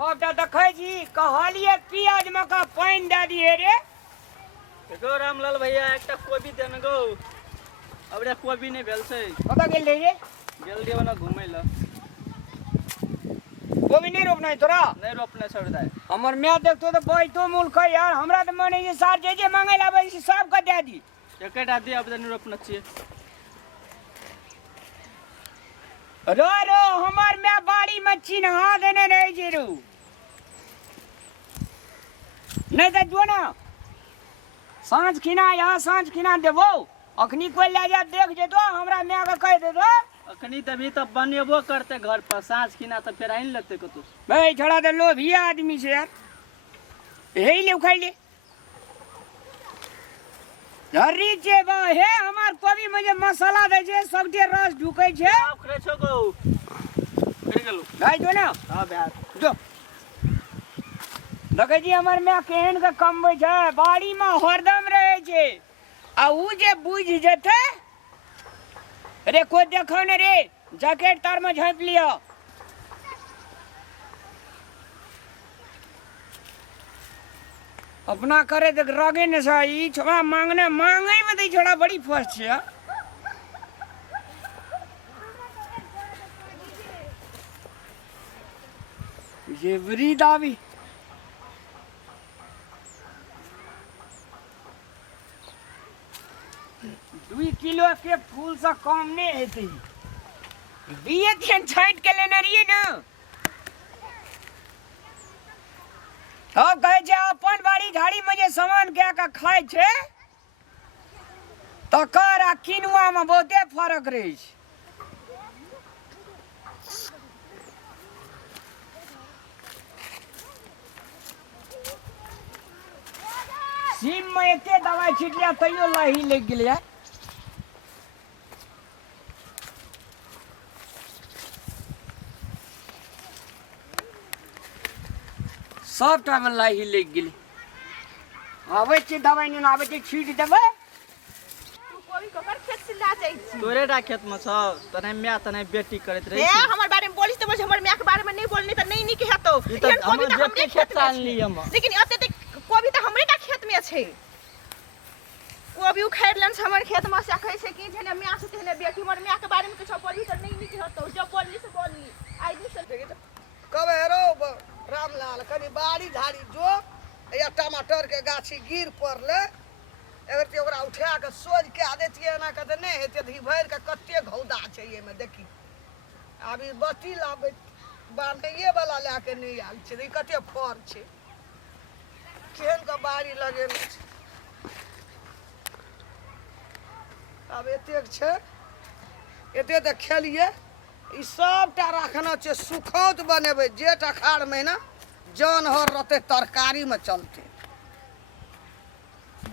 सबटा देखै छी कहलिए पियाज मका पानी दे दिए रे गो रामलाल भैया एकटा कोबी देन गो अब रे कोबी नहीं भेल छै कतऽ गेल रे गेल दियो ना घुमै ल कोबी नहीं रोपना है तोरा नहीं रोपने छोड़ दे हमर मैं देखतो तो बैठो मुल्क है यार हमरा तो मने जे सार जे मांगे लाबै छी सब के दे दी एकेटा दे अब नहीं रोपना चाहिए रो हमर मैं बाड़ी में चिन्हा देने नहीं जेरू नहीं तो जो ना सांझ खिना यहाँ सांझ खिना देबो अखनी कोई ले जा देख जेतो हमरा मैं के कह दे दो अखनी तभी तो बनेबो करते घर पर साँझ खिना तो फिर आइन लगते कतु भाई छोड़ा दे लोभिया आदमी से यार यही ले उखाड़ ले हरी जे बा हे हमार कोबी में जे मसाला दे छे सबके रस ढुकै छे करे छो गो करे गेलो भाई जो ना हां यार जो देखे जी हमार में केहन के कमबै छे बाड़ी में हरदम रहे छे आ उ जे बुझ जेते रे कोई देखो ने रे जैकेट तार में झाँप लिया अपना करे देख रगे ने सा ई छोड़ा मांगने मांगे में दे छोड़ा बड़ी फर्स्ट है ये बड़ी दावी 2 किलो के फूल से कम नहीं हेते बिये ध्यान छाट के लेने रहिए ना तो कहे छे अपन बाड़ी झाड़ी में जे सामान क्या का खाए छे तो कर आ किनुआ में बहुते फर्क रहे छे सीम में एते दवाई छिट लिया तैयो लाही लग गेलै सब टाइम लाही लग गेलै आबै छै दवाई नहीं आबै छै छीट देबै कोबी ककर खेत से ला जाई छी तोरे डा खेत में छ तने मैं तने बेटी करत रही ए हमर बारे में बोलिस त बोल हमर मैं के बारे में नहीं बोलनी त नहीं निक हेतो हम बेटी खेत आन ली हम लेकिन अते त कोबी त हमरे टा खेत में छै कोबी उखाड़ लन हमर खेत में से कहै छै कि जने मैं से तेने बेटी हमर मैं के बारे में कुछ बोली त नहीं निक हेतो जब बोलली से बोलली आई दिन से कब हेरो रामलाल कनी बाड़ी झाड़ी जो या टमाटर के गाछी गिर पड़ले अगर ते ओकरा उठा के सोज के देतिए ना के नहीं हेते धी भर के कते घौदा छै ये में देखी अभी बत्ती लाबे बांधे वाला लेके नहीं आल छै कते फर छै केहन के बाड़ी लगेने छै अब एते छै एते त खेलिए ई सबटा रखना छै सुखौत बनेबै जेठ अखाड़ महीना जान हर रहते तरकारी में चलते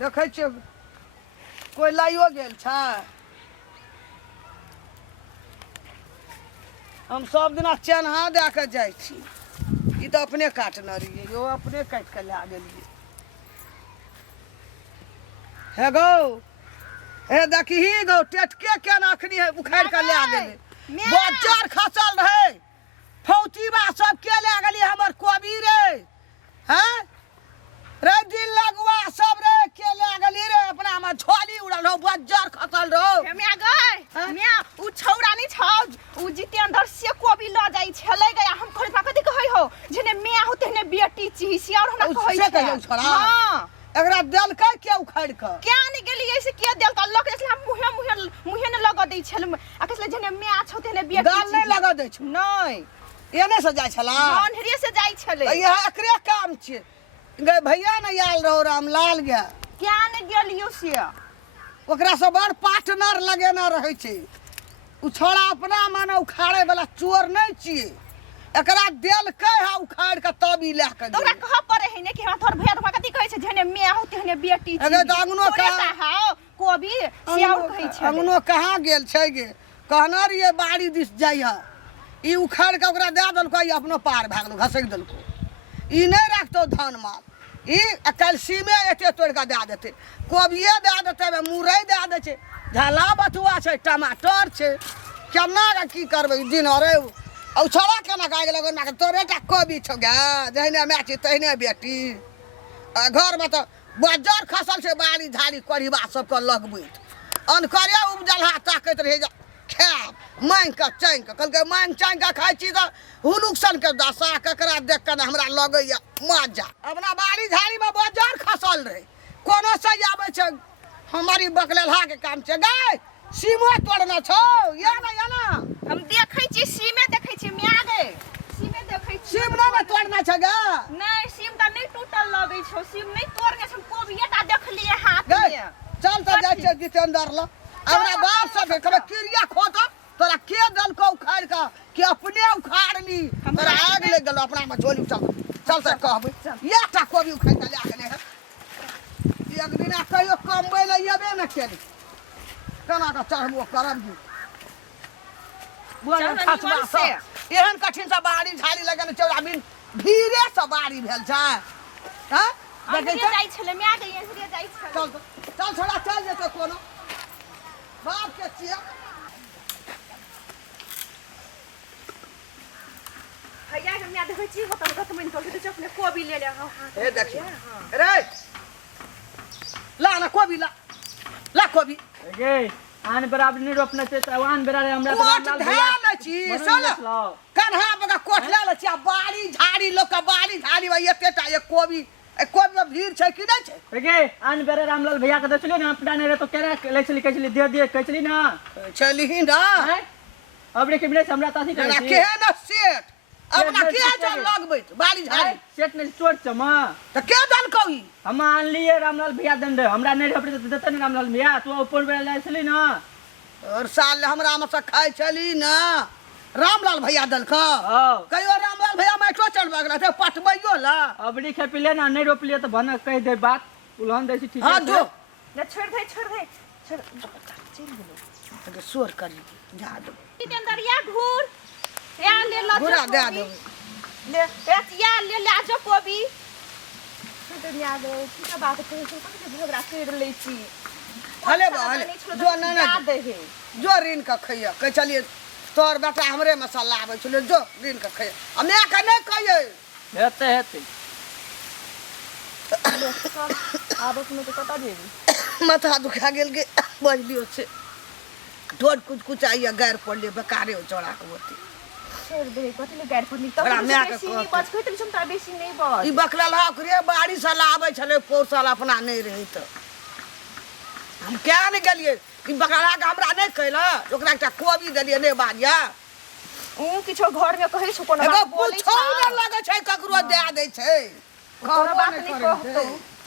देखे छियै कोई लाइयो गेल छै हम सब दिना चेन्हा दे के जाइ छी ई तो अपने काटने रहिए यो अपने काट के ला गेलिए हे गौ हे देखी गौ टेटके केना अखनी है उखाड़ के ले गेले बजार खसल रहे फौतीबा सब के ले गेली हमर कोबी रे हैं रे दिल लगवा सब रे के ले गेली रे अपना में झोली उड़ल हो बजार खसल रहो मैं गए मैं उ छौरा नहीं छौ उ जितेंद्र से कोबी ल जाई छले गया हम कहै बा कथि कहै हो जने मैं हो तेने बेटी छी और हमरा कहै से कहियो छोड़ा हां एकरा देल के के उखाड़ के क्या नहीं गेली ऐसे किया देल त अल्लाह के हम मुहे न लगा दै छल आ कसले जने मैं छौ तेने बेटी गाल नहीं लगा दै छु नहीं एने से जाय छला अंधेरे से जाई छले यह एकरे काम छिए गे भैया न आयल रहो रामलाल गे क्या नहीं गेलियो से ओकरा से बड़ पार्टनर लगेना रहे छै उ छोड़ा अपना माने उखाड़े वाला चोर नहीं छिए एकरा देल के है उखाड़ के तब ई ले के तोरा कह पड़े है ने कि हमरा तोर भेद भगती कहै छै जने मैं हो तेने बेटी छी अगे त अंगनो का हां कोबी सियाउ कहै छै अंगनो कहाँ गेल छै गे कहना रहिए बाड़ी दिस जाइया ई उखाड़ के ओकरा दे देलको ई अपनो पार भाग गेल घसक देलको ई नहीं रखतो धान माल ई कैल्शियमे एते तोड़ के दे देते कोबिये दे देते मुरई दे दे छै झला बथुआ छै टमाटर छै केना की करबै दिन अरे औ छोड़ा केना गाय लगन ना तोरे टा कोबी छौ गे जहने मैची तहने बेटी घर में तो बजार खसल से बाड़ी झाड़ी कढ़ीबा सबके लगबैत अनकरे उपजल हा ताकैत रहे जा खायब मांग के चांग के कहलकै मांग चांग के खाइ छी तऽ हुनुक सन के दशा ककरा देख के हमरा लगैया मजा अपना बाड़ी झाड़ी में बजार खसल रहे कोनो से आबै छै हमारी बकलेलहा के काम छै गाय सीमो तोड़ना छौ या ना हम देखै छी सीमे देखै छी मिया गे सीमे देखै छी सीम ना तोड़ना छै गे नहीं सीम त नहीं टूटल लगै छौ सीम नहीं तोड़ने छौ कोबिएटा देखलिए हाथ गे में चल तऽ जाइ छै जितेंद्र ल हमरा बाप सब कबे क्रिया खोत तोरा के दलको उखाड़ के कि अपने उखाड़नी तोरा आग ले गेलो अपना में झोली चल चल तऽ कहबै याटा कोबी उखाड़ के ला गेले है एक दिन कहियो कमबै ले येबे न केली केना के चढ़बो करब जी बुआ चल खासमा निमन से से। एहन कठिन से बाड़ी झाड़ी लगन चौरा बिन भीरे से बाड़ी भेल छै हां देखै अंदरे छै जाइ छले मिया गे अंदरे जाइ छले चल चल छोड़ा चल जेतै कोनो बाप के छियै भैया के मिया देखै छी होतन कतमिन कहै छै अपने कोबी ले ले हाथ ए देखी रे ला ना कोबी ला कोबी गे आन बराबर नहीं रोपना छै त आन बराबर हमरा कोट धान छी सुन कन्हा बगा कोट ले ले छी आ बाड़ी झाड़ी लोक के बाड़ी झाड़ी में एतेटा एक कोबी में भीड़ छै कि नहीं छै गे आन बेरा रामलाल भैया के दछली ना अपना नहीं रे तो केरा ले चली कहली दे दे कहली ना चली ना हैं अब रे के बिना हमरा तासी ना करे के न सेठ अपना के जन लगबै बाड़ी झाड़ी सेट ने चोट चमा त के दल कही हम आन लिए रामलाल भैया दंड हमरा नहीं रपड़े तो देते नहीं रामलाल भैया तू ऊपर बेरा ले चली ना और साल हमरा में से खाइ चली ना रामलाल भैया दल का हां कहियो रामलाल भैया मैठो चढ़बा गेला ते पटबैयो ला अबड़ी खेपिले ना नहीं रोपलिए तो भन कह दे बात उलहन दै छी ठीक हां जो ले छोड़ दे चल गेलो सोर करी जा दो जितेंद्र या घूर या ले लो घुरा दे दो ले या ले ले जो कोबी तो मिया गे की बात कहै छै कते झगड़ा कर लै छी हले हले जो ना जो ऋण का खैया कह चलिए तोर बेटा हमरे मसाला आबै छले जो ऋण का खैया हमे का नहीं कहिए हेते हेते आब अपने तो कता देबी माथा दुखा गेल के बजलियो से ढोड कुछ आइया गैर पड़ले बेकारे हो चढ़ा के होती छोड़ दे कतले गाड़ पड़ली तो बड़ा मैं के बेसी नहीं कहत। बच कोई तुम त बेसी नहीं बच ई बकला लाख रे बाड़ी साल आबै छले पोर साल अपना नहीं रही तो हम क्या नहीं गेलिए ई बकला के हमरा नहीं कहला ओकरा एकटा कोबी देलिए नहीं बाजिया किछो घर में कहै छु कोनो एगो बात बोलै पूछो छ न लागे छै ककरो दे दै छै कोनो बात कहबो नहीं करै छै। कहतो